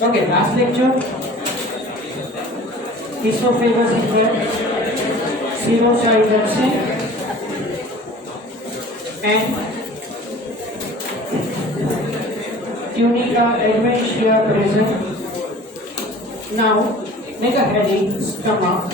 Okay, last lecture. Esophagus is the seroside absent and tunica adventitia present. Now make a headache, stomach.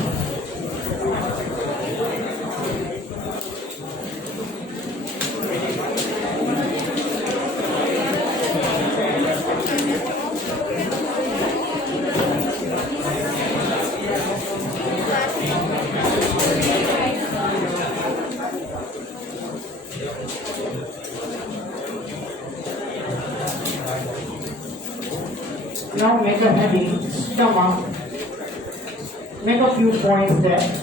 Now make a headache, stomach. Make a few points there.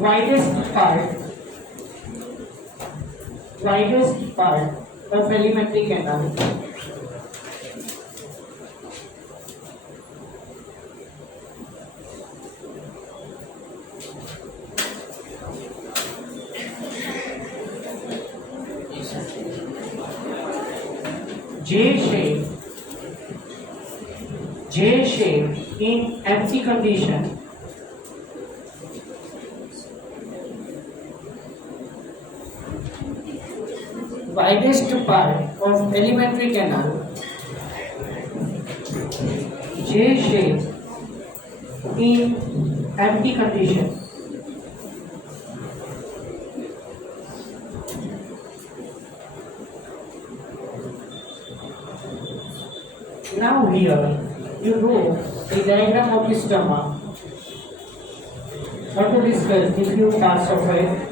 Widest part of alimentary canal. J shape in empty condition. Widest part of alimentary canal. J shape in empty condition. Now here you draw a diagram of the stomach. What to discuss the few parts of it.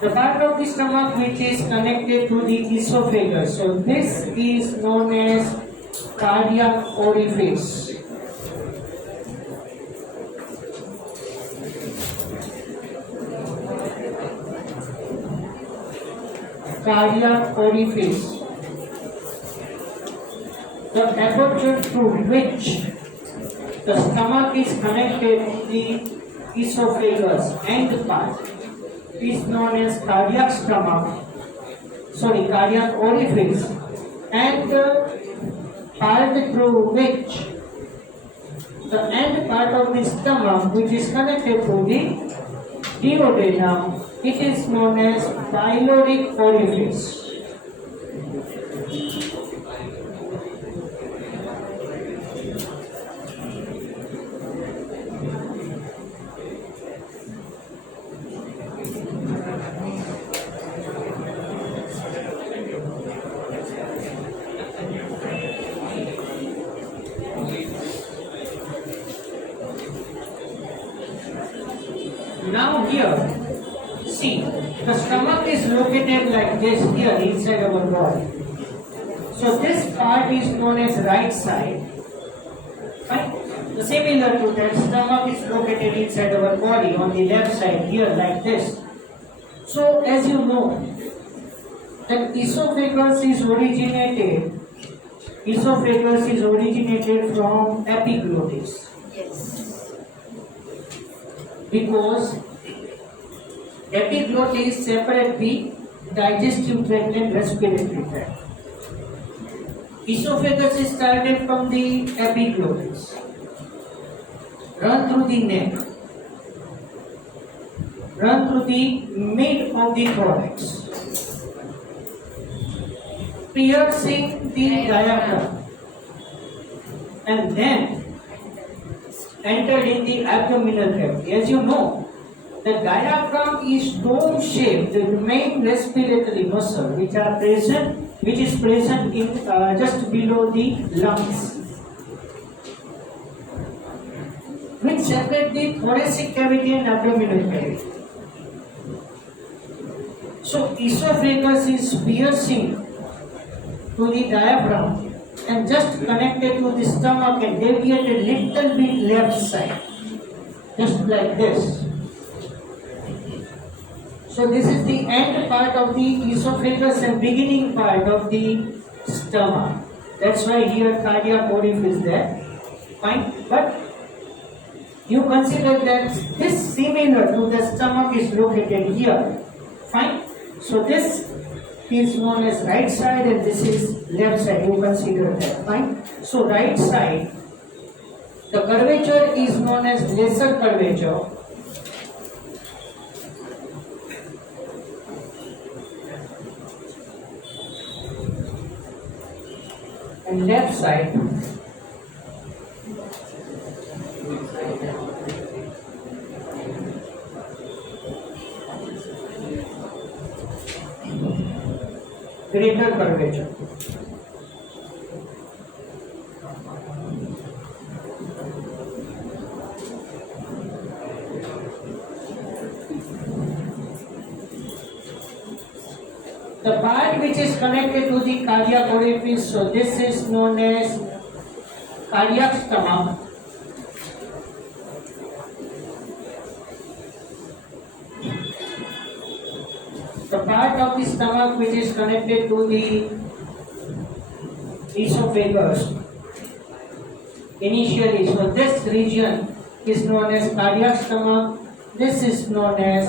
The part of the stomach which is connected to the esophagus. So this is known as cardiac orifice. Cardiac orifice. The aperture through which the stomach is connected to the esophagus end part is known as cardiac orifice, and the part through which the end part of the stomach which is connected to the duodenum, it is known as pyloric orifice. Now here, see, the stomach is located like this here inside our body. So this part is known as right side. Right? Similar to that, stomach is located inside our body on the left side here like this. So as you know, that esophagus is originated from epiglottis. Yes. Because epiglottis separate the digestive tract and respiratory tract. Esophagus is started from the epiglottis, run through the neck, run through the mid of the thorax, piercing the diaphragm, and then entered in the abdominal cavity. As you know, The diaphragm is dome shaped, the main respiratory muscle which is present in just below the lungs, which separate the thoracic cavity and abdominal cavity. So esophagus is piercing to the diaphragm and just connected to the stomach and deviated little bit left side, just like this. So this is the end part of the esophagus and beginning part of the stomach. That's why here cardiac orifice is there. Fine. But you consider that this similar to the stomach is located here. Fine. So this is known as right side and this is left side. You consider that. Fine. So right side, the curvature is known as lesser curvature. And left side greater curvature. The part which is connected to the cardiac orifice, so this is known as cardiac stomach. The part of the stomach which is connected to the esophagus initially, so this region is known as cardiac stomach. This is known as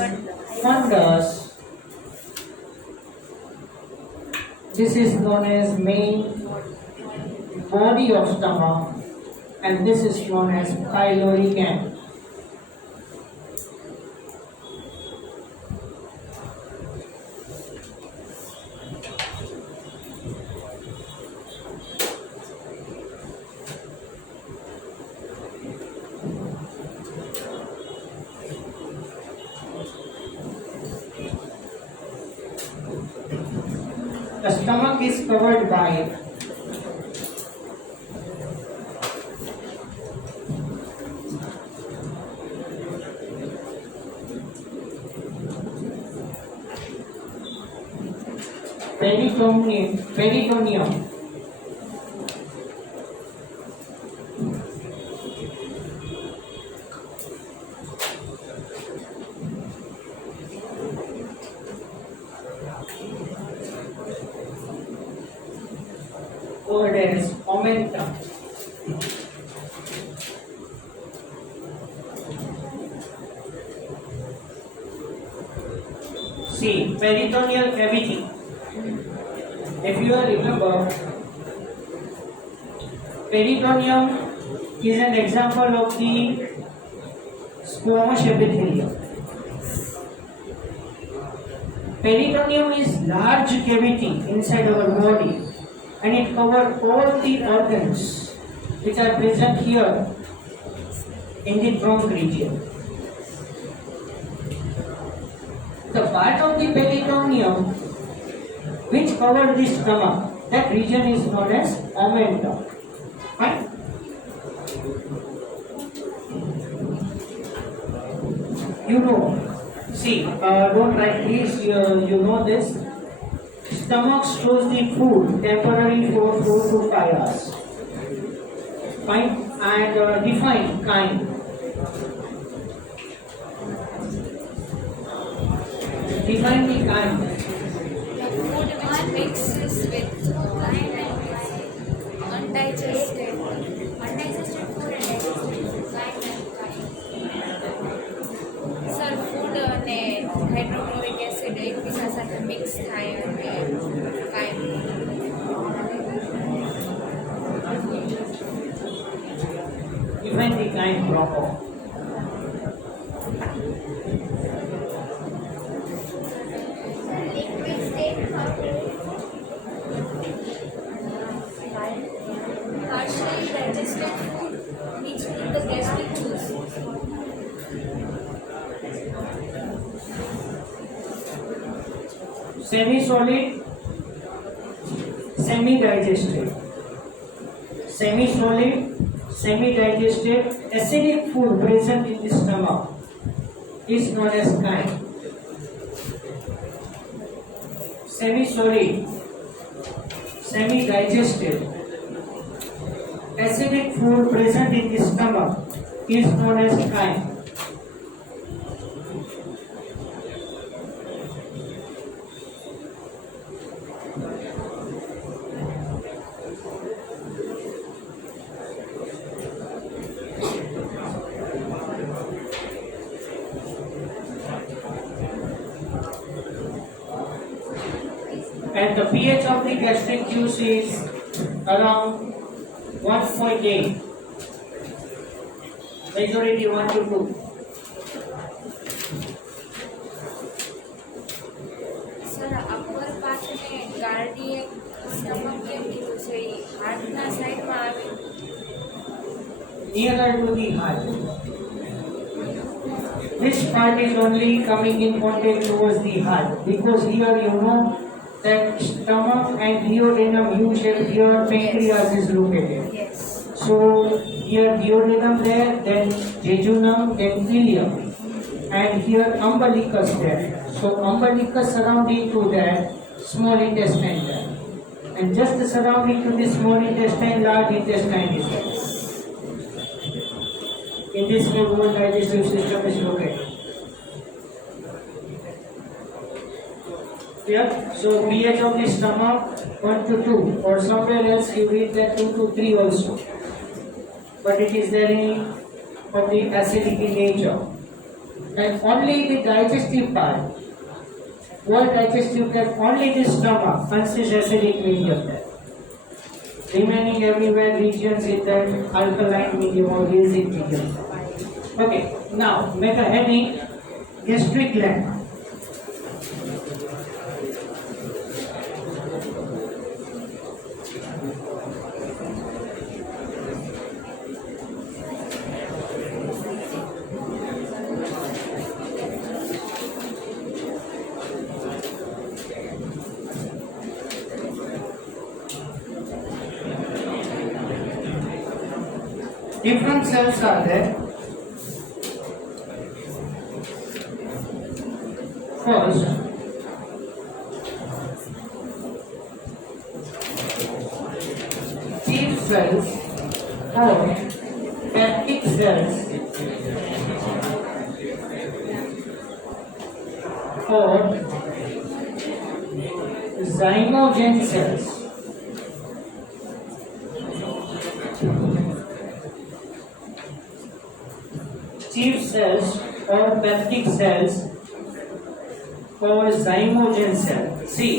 fundus. This is known as main body of stomach, and this is known as pyloric end. The stomach is covered by peritoneum. Called as omentum. See, peritoneal cavity. If you remember, peritoneum is an example of the squamous epithelium. Peritoneum is large cavity inside our body, and it covers all the organs which are present here in the trunk region. The part of the peritoneum which covers the stomach, that region is known as omentum. Right? You know, see, don't write, please, you know this. Stomach stores the food temporarily for 4 to 5 hours. Fine, and define kind. Define the kind. The food which mixes with kind and undigested food and digested food, kind and kind. Sir, food and hydrochloric acid bisa સાથે mix થાય અને kind. Define the kind proper. Partially digested food mixed with the gastric juice. semi-solid, semi-digested. Semi-solid, semi-digested, acidic food present in the stomach is known as chyme. Semi-solid, semi-digested, acidic food present in the stomach is known as chyme. And the pH of the gastric juice is around 1.8. Majority 1 to 2. Sir upper પાર્ટને cardiac stomach કેમ કીધું છે એ હાર્ટના સાઈડમાં આવે Nearer to the heart. This part is only coming in contact towards the heart because here you know that stomach and duodenum U-shape, here pancreas is located. Yes So here duodenum there, then jejunum, then ileum, and here umbilicus there. So umbilicus surrounding to that small intestine there, and just surrounding to the small intestine, large intestine is there. In this way, whole digestive system is located. Yeah. So pH of the stomach 1 to 2, or somewhere else you read that 2 to 3 also. But it is there in of the acidic in nature. And only the digestive part, whole digestive tract, only the stomach consists acidic medium there. Remaining everywhere regions in that alkaline medium or basic medium. Okay, now make a heading gastric gland. Different cells are there. First, chief cells or peptic cells or zymogen cells. Chief cells or peptic cells or zymogen cell. See,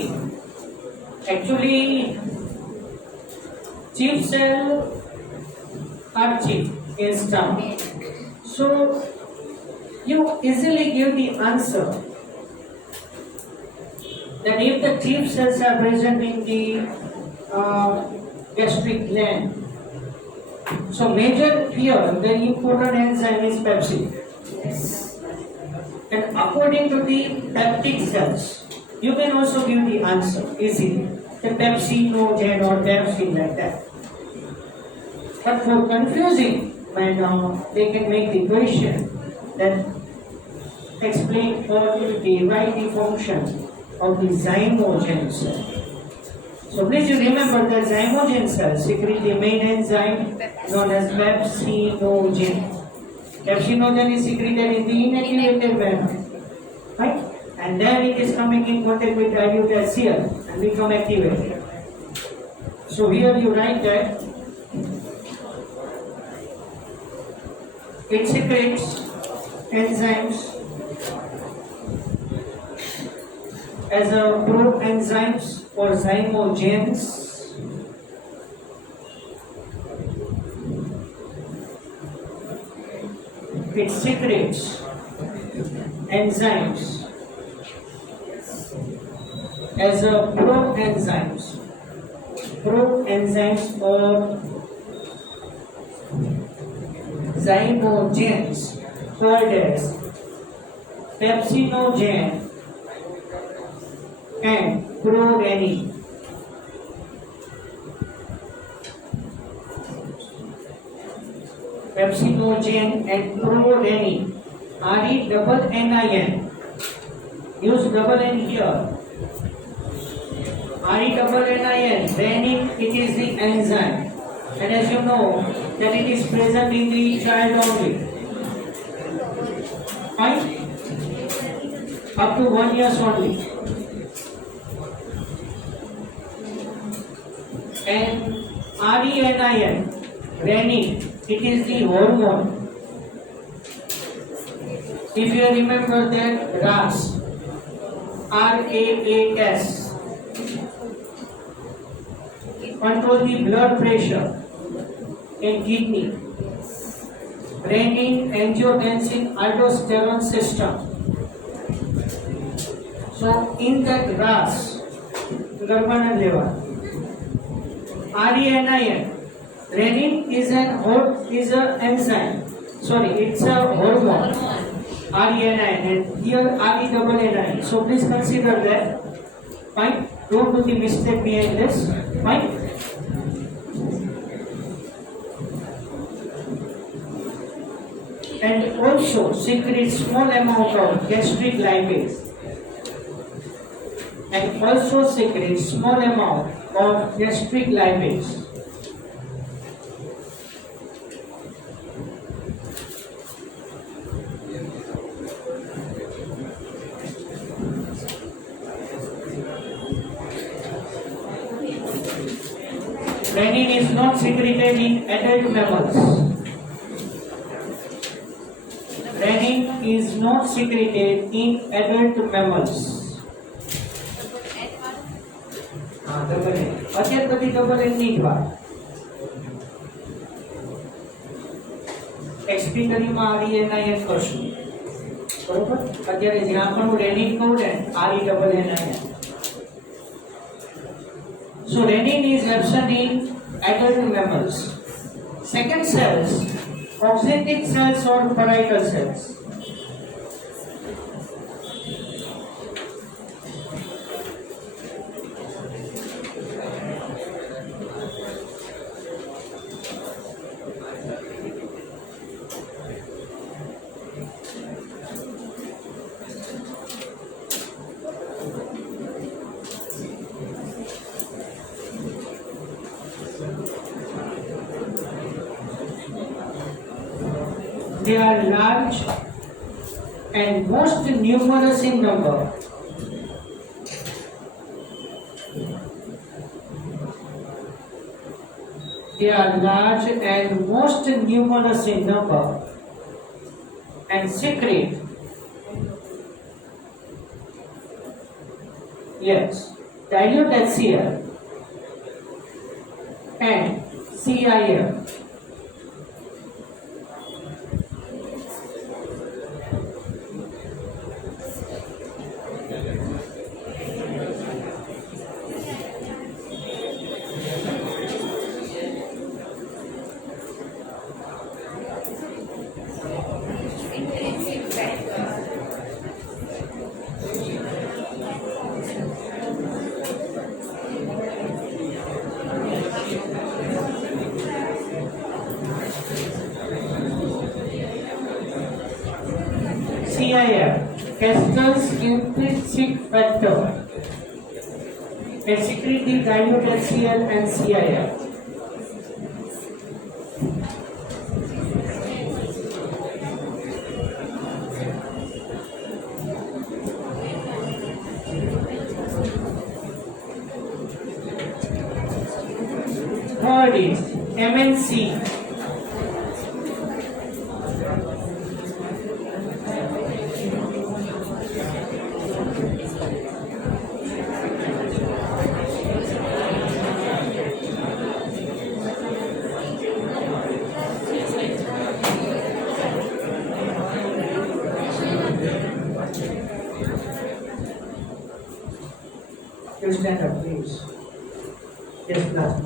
actually, chief cell are chief in stomach. So you easily give the answer that if the chief cells are present in the gastric gland, so major here, the important enzyme is pepsin. And according to the peptic cells, you can also give the answer easily. The pepsinogen or pepsin like that. But for confusing, they can make the question that explain or divide the function of the zymogen cell. So please you remember the zymogen cells secrete the main enzyme known as pepsinogen. Pepsinogen is secreted in the inactivated membrane, right? And then it is coming in contact with dilute HCl and become activated. So here you write that it secretes enzymes as a proenzymes or zymogens. It secretes enzymes as a proenzymes or zymogens called as pepsinogen and prorenin. Pepsinogen and prorenin. RE-double-NIN. Use double N here. RE-double-NIN. Renin, it is the enzyme. And as you know, that it is present in the child only. Fine? Up to 1 year only. And RENIN, renin, it is the hormone. If you remember that RAS, RAAS, control the blood pressure in kidney. Renin, angiotensin, aldosterone system. So in that RAS, hormonal level, RENIN, renin is an enzyme. Sorry, it's a hormone. RENIN and here RE-double-NIN. So please consider that. Fine. Don't do the mistake behind this. Fine. And also secrete small amount of gastric lipase. And also secrete small amount of gastric lipase. Renin is not secreted in adult mammals. Renin is not secreted in adult mammals. Double N. અત્યાર બધી double N ની જ વાત. એક્સપ્લિનરીમાં RENIN કરશું. બરોબર? અત્યારે જ્યાં પણ હું રેનિન કહું ને RE-double-NIN. So renin is absent in adult mammals. Second cells, oxytic cells or parietal cells. They are large and most numerous in number. They are large and most numerous in number and secrete. Yes, dilute HCl and CIL. CIF, Kestrel's intrinsic factor. It secretes the dilute HCl and CIF. Third is MNC. You stand up, please. Yes, last.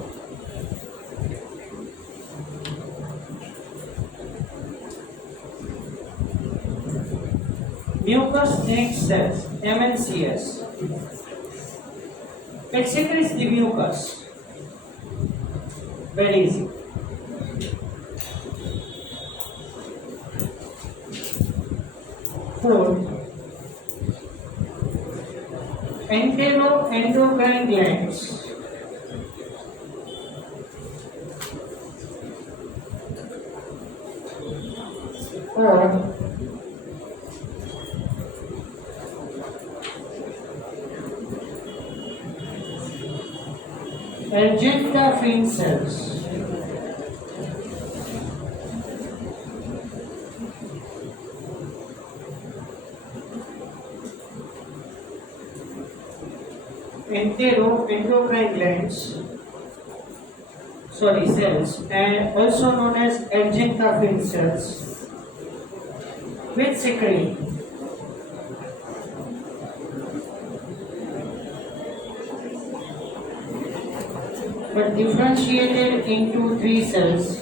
Mucous neck cells, MNCS. It secretes the mucus. Very easy. Fourth, enteroendocrine glands. Or argentafine cells. Enteroendocrine glands, cells, and also known as argentafine cells, which secrete but differentiated into three cells.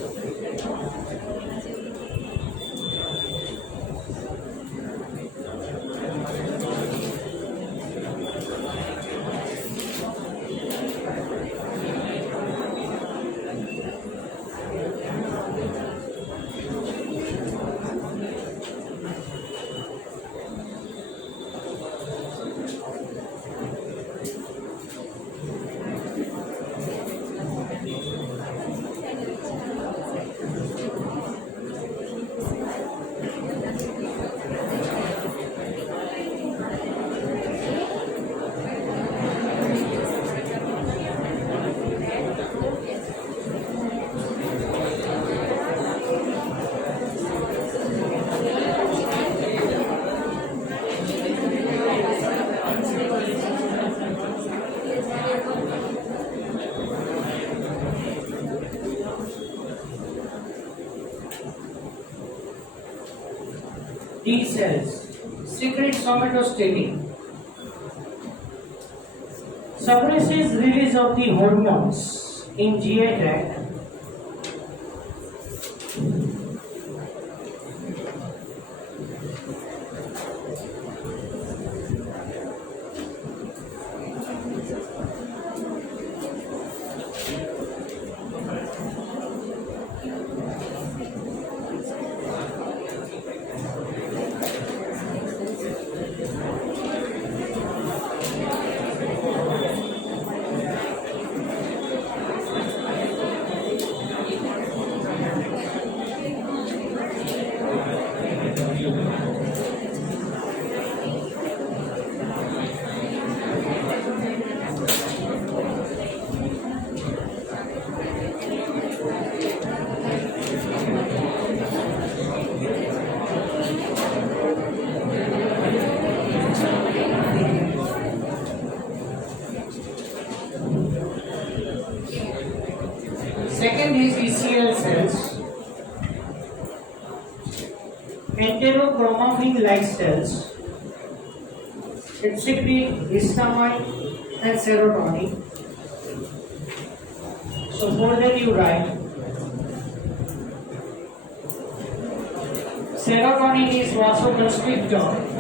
These cells secrete somatostatin, suppresses release of the hormones in GI tract, second is ECL cells, enterochromaffin-like cells. It secretes histamine and serotonin. So for that you write serotonin is vasoconstrictor.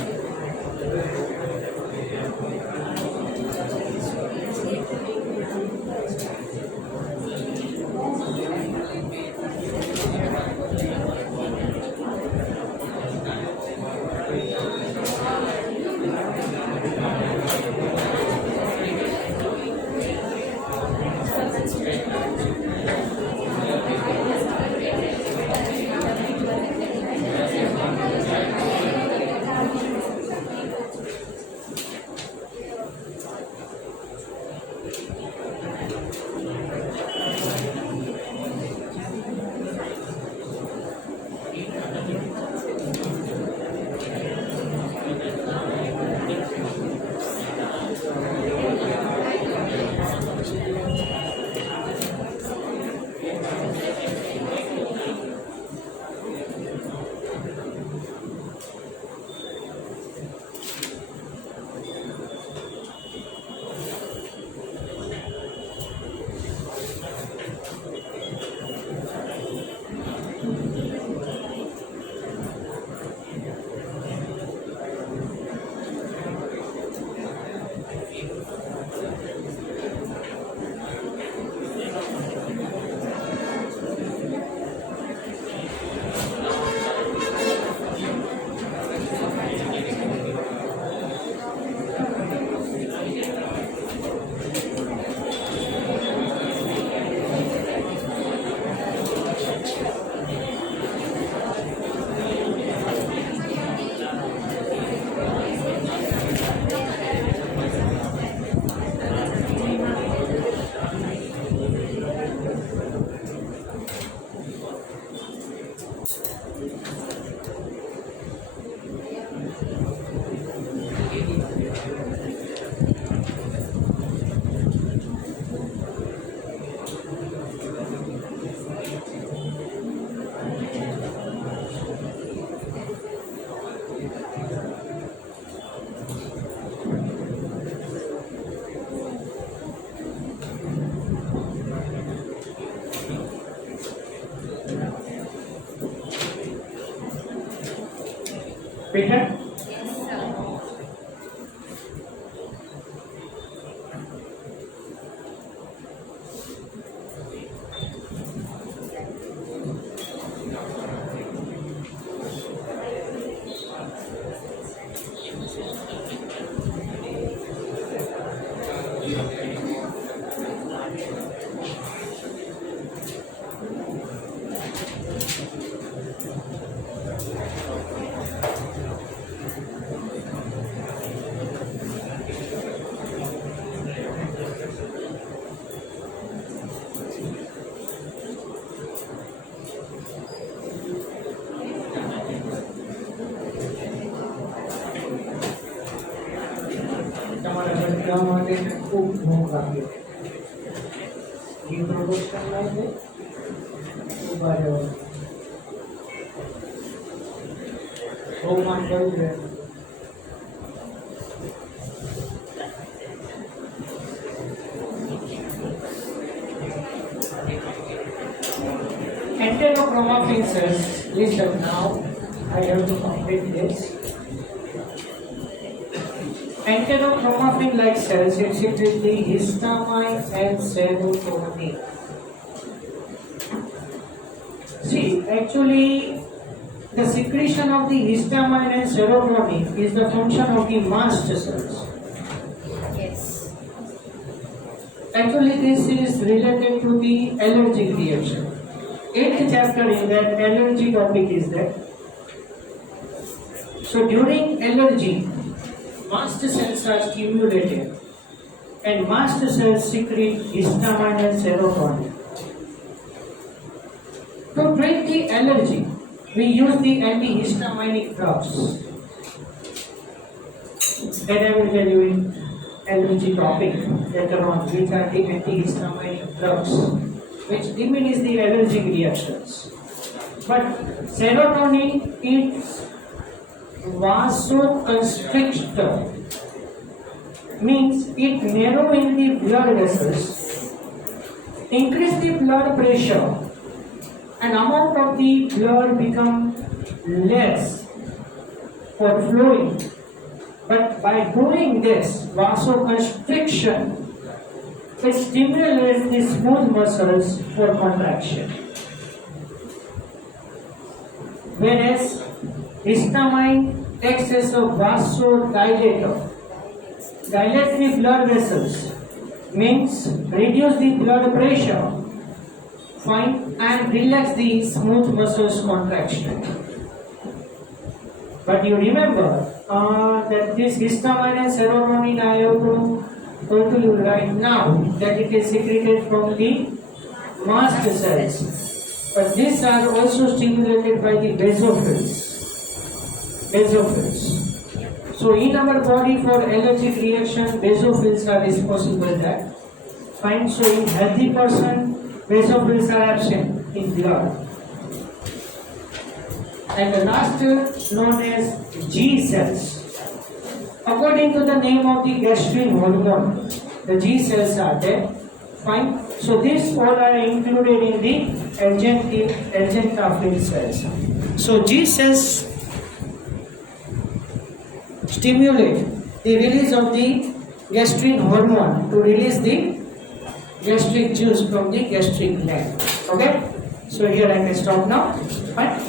Peter? Yes, sir. તમારા બધા માટે ખૂબ ભૂખ આપ્યો એ promotion લાગે ઉભા રહેવાનું બહુ કામ કરવું છે Enterochromophin cells, listen now, I have to complete this. Enterochromaffin like cells secrete the histamine and serotonin. See, actually, the secretion of the histamine and serotonin is the function of the mast cells. Yes. Actually, this is related to the allergic reaction. 8th chapter in that allergy topic is there. So during allergy, mast cells are stimulated and mast cells secrete histamine and serotonin. To treat the allergy, we use the antihistaminic drugs. Then I will tell you in allergy topic later on which are the antihistaminic drugs which diminish the allergic reactions. But serotonin is vasoconstrictor, means it narrow in the blood vessels, increase the blood pressure, and amount of the blood become less for flowing. But by doing this vasoconstriction, it stimulates the smooth muscles for contraction. Whereas histamine acts as a vasodilator, dilate the blood vessels, means reduce the blood pressure, fine, and relax the smooth muscles contraction. But you remember that this histamine and serotonin I have told you right now that it is secreted from the mast cells. But these are also stimulated by the basophils. So in our body for allergic reaction, basophils are responsible that. Fine. So in healthy person, basophils are absent in blood. And the last known as G cells. According to the name of the gastrin hormone, the G cells are there. Fine. So these all are included in the argentaphil cells. So G cells stimulate the release of the gastrin hormone to release the gastric juice from the gastric gland. Okay. So here I can stop now. Fine.